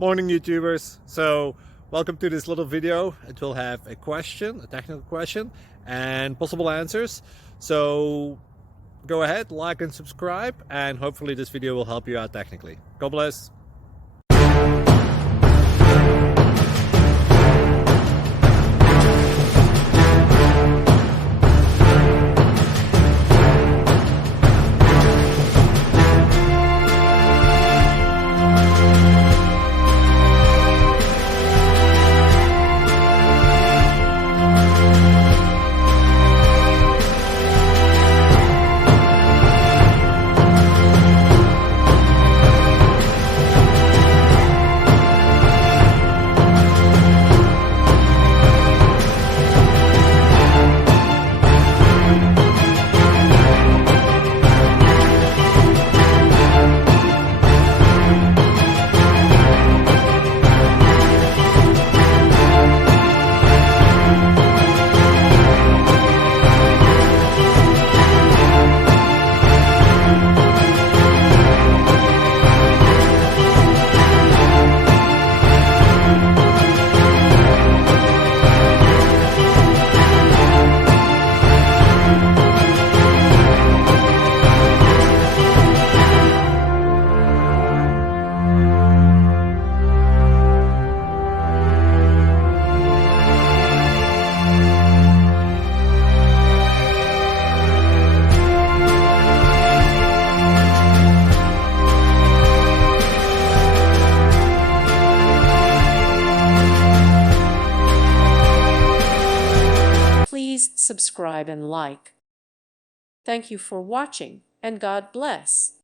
Morning YouTubers. So welcome to this little video. It will have a question, a technical question, and possible answers. So go ahead, like and subscribe, and hopefully this video will help you out technically. God bless. Please subscribe and like. Thank you for watching, and God bless.